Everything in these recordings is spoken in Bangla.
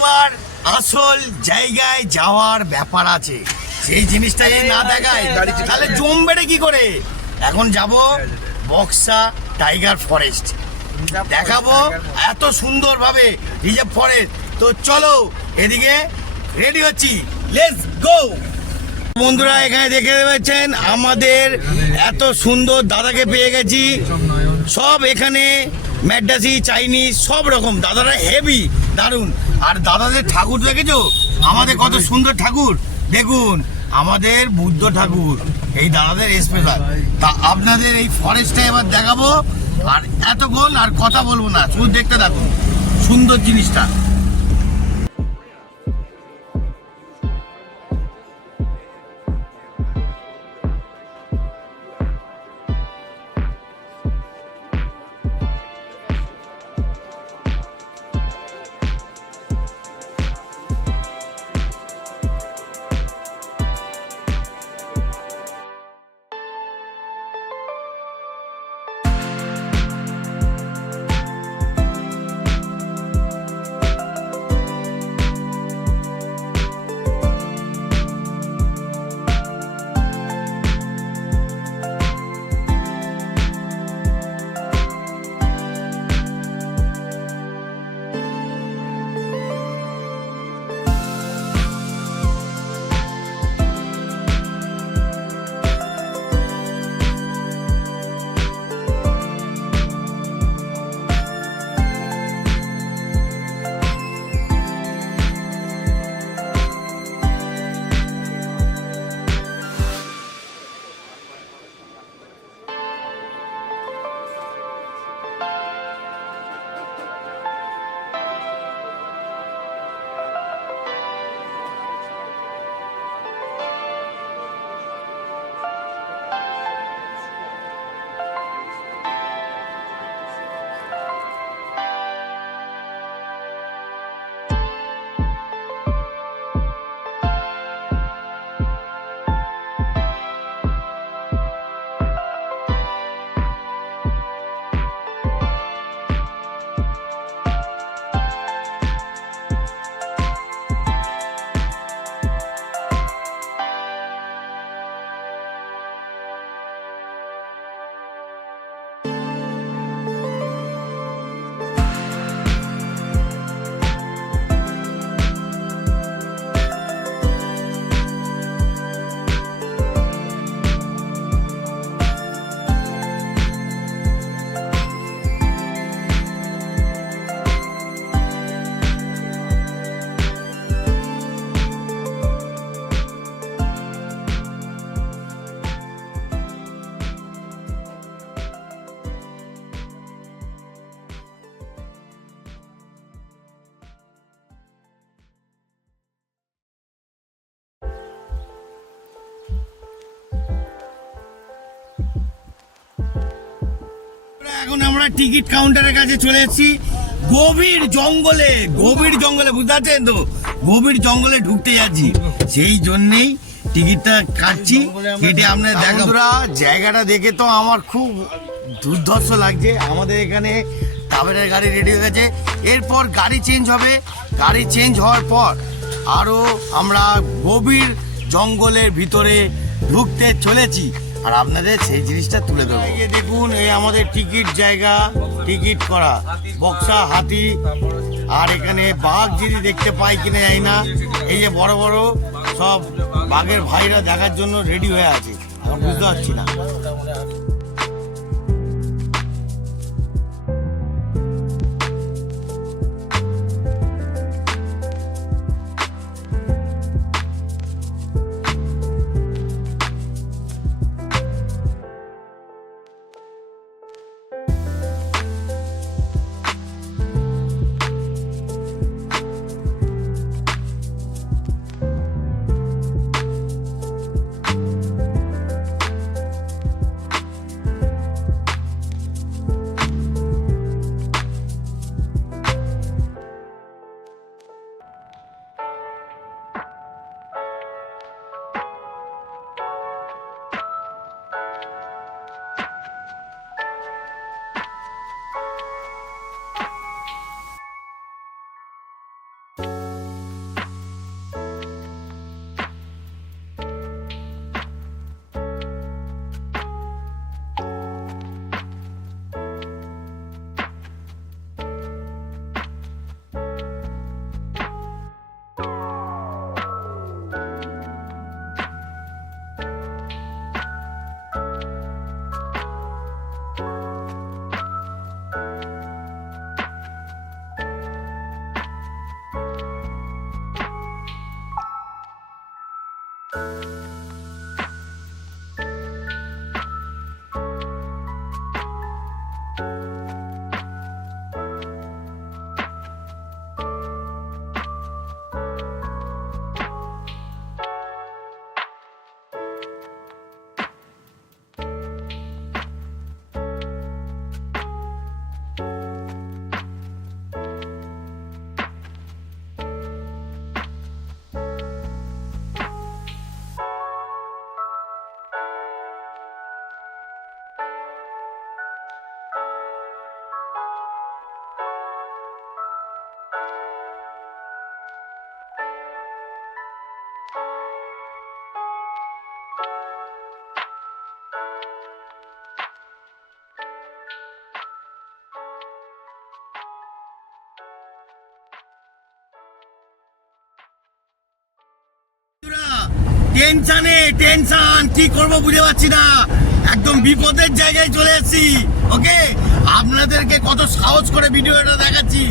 এইবার আসল জায়গায় যাওয়ার ব্যাপার আছে, সেই জিনিসটা যদি না দেখায় তাহলে জমবে কি করে। এখন যাব বক্সা টাইগার ফরেস্ট, দেখাবো এত সুন্দরভাবে রিজার্ভ ফরেস্ট। তো চলো এদিকে রেডি হচ্ছি, লেটস গো। বন্ধুরা এখানে দেখে পাচ্ছেন আমাদের এত সুন্দর দাদাকে পেয়ে গেছি। সব এখানে ম্যাডাসি চাইনিজ সব রকম, দাদারা হেভি দারুণ। আর দাদাদের ঠাকুর দেখেছো, আমাদের কত সুন্দর ঠাকুর, দেখুন আমাদের বুদ্ধ ঠাকুর, এই দাদাদের স্পেশাল। তা আপনাদের এই ফরেস্টটা এবার দেখাবো, আর এতক্ষণ আর কথা বলবো না, শুধু দেখতে থাকুন সুন্দর জিনিসটা। এখন আমরা টিকিট কাউন্টারের কাছে চলে এসেছি। গভীর জঙ্গলে বুঝতে পারছেন তো, গভীর জঙ্গলে ঢুকতে যাচ্ছি, সেই জন্যেই টিকিটটা কাটছি, কেটে আপনার দেখাবো। জায়গাটা দেখে তো আমার খুব দুর্ধর্ষ লাগছে। আমাদের এখানে ট্রাভেলের গাড়ি রেডি হয়ে গেছে, এরপর গাড়ি চেঞ্জ হবে। গাড়ি চেঞ্জ হওয়ার পর আরও আমরা গভীর জঙ্গলের ভিতরে ঢুকতে চলেছি, আর আপনাদের সেই জিনিসটা তুলে দেবো। এই যে দেখুন, এই আমাদের টিকিট জায়গা, টিকিট করা বক্সা হাতি, আর এখানে বাঘ যদি দেখতে পাই কিনা জানি না। এই যে বড় বড় সব বাঘের ভাইরা দেখার জন্য রেডি হয়ে আছে, আমি বুঝতে পারছি না। টেনশন কি করব বুঝে পাচ্ছি না, একদম বিপদের জায়গায় চলে এসেছি। ওকে, আপনাদেরকে কত সাহস করে ভিডিওটা দেখাচ্ছি,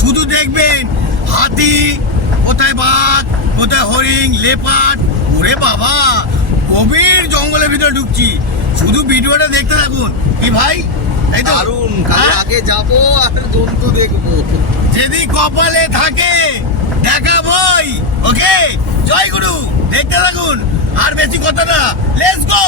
শুধু দেখবেন। হাতি, কোথায় বাঘ, কোথায় হরিণ, লেপার্ড, ওরে বাবা, গভীর জঙ্গলের ভিতরে ঢুকছি। শুধু ভিডিওটা দেখতে থাকুন। কি ভাই, তাই তো? দারুণ, আগে যাবো আর জন্তু দেখবো। যদি কপালে থাকে দেখাবই। ওকে, জয় গুরু, দেখতে থাকুন। আর বেশি কথা না, লেটস গো।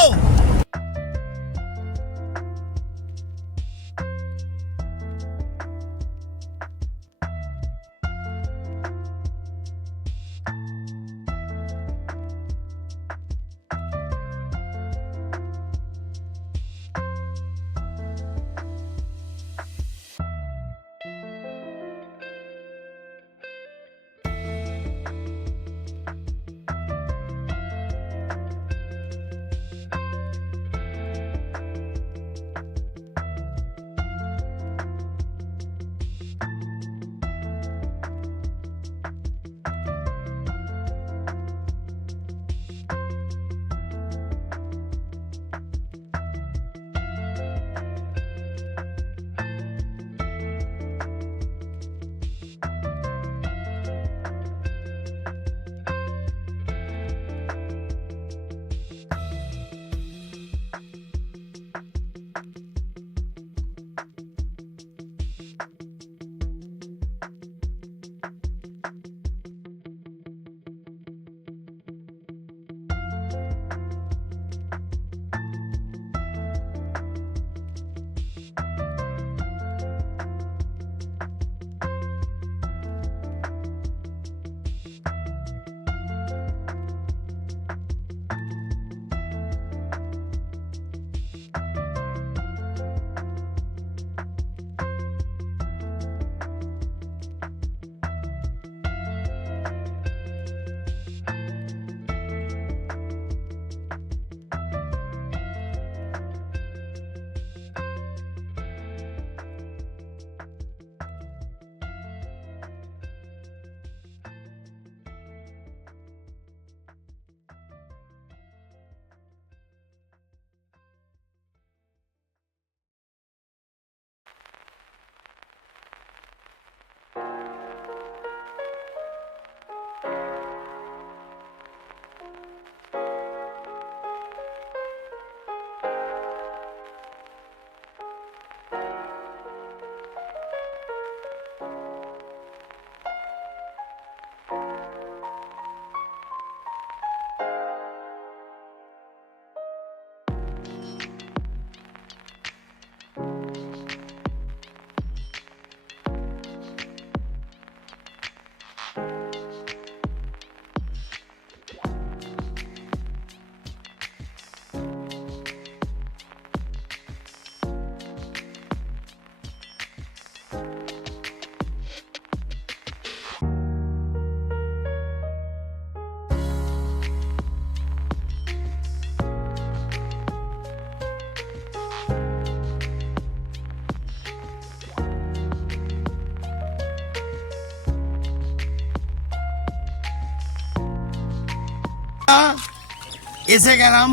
এসে গেলাম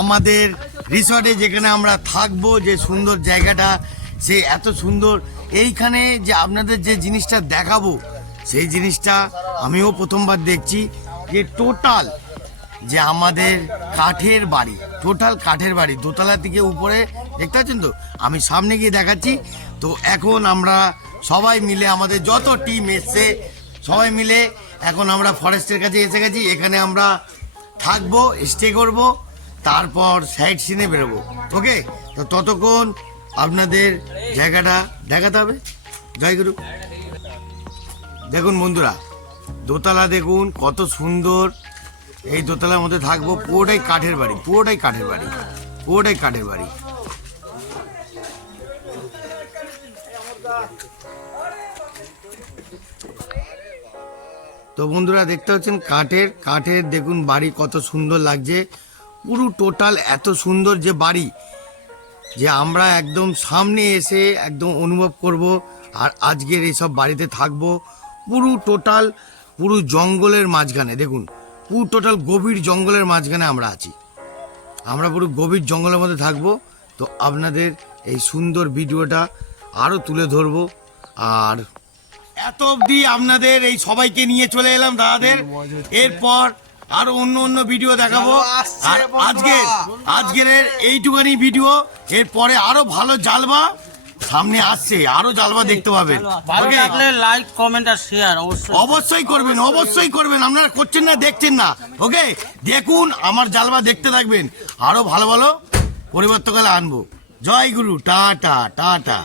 আমাদের রিসর্টে, যেখানে আমরা থাকবো। যে সুন্দর জায়গাটা, সে এত সুন্দর। এইখানে যে আপনাদের যে জিনিসটা দেখাবো, সেই জিনিসটা আমিও প্রথমবার দেখছি। যে টোটাল যে আমাদের কাঠের বাড়ি, টোটাল কাঠের বাড়ি, দোতলা থেকে উপরে, দেখতে পাচ্ছেন তো? আমি সামনে গিয়ে দেখাচ্ছি। তো এখন আমরা সবাই মিলে, আমাদের যত টিম এসছে সবাই মিলে এখন আমরা ফরেস্টের কাছে এসে গেছি। এখানে আমরা থাকবো, স্টে করব, তারপর সাইড সিনে বেরোবো। ওকে, তো ততক্ষণ আপনাদের জায়গাটা দেখাতে হবে। জয়গুরু। দেখুন বন্ধুরা, দোতলা দেখুন কত সুন্দর। এই দোতলার মধ্যে থাকবো, পুরোটাই কাঠের বাড়ি, পুরোটাই কাঠের বাড়ি, পুরোটাই কাঠের বাড়ি। তো বন্ধুরা দেখতে পাচ্ছেন কাঠের দেখুন বাড়ি কত সুন্দর লাগছে। পুরো টোটাল এত সুন্দর যে বাড়ি, যে আমরা একদম সামনে এসে একদম অনুভব করব। আর আজকের এইসব বাড়িতে থাকবো পুরো টোটাল, পুরো জঙ্গলের মাঝখানে। দেখুন পুরো টোটাল গভীর জঙ্গলের মাঝখানে আমরা আছি। আমরা পুরো গভীর জঙ্গলের মধ্যে থাকবো। তো আপনাদের এই সুন্দর ভিডিওটা আরও তুলে ধরবো। আর এত অবধি আপনাদের এই সবাইকে নিয়ে চলে এলাম দাদাদের। এরপর আরো অন্য অন্য ভিডিও দেখাবো। আর আজকের এইটুখানি ভিডিও। এরপরে আরো ভালো জালবা সামনে আসছে, আরো জালবা দেখতে পাবেন। ভালো Okay? লাগলে লাইক কমেন্ট আর শেয়ার অবশ্যই করবেন। আপনারা করছেন না, দেখছেন না। ওকে, দেখুন আমার জালবা দেখতে থাকবেন, আরো ভালো ভালো পরিবর্তনকালে আনবো। জয় গুরু, টাটা টাটা।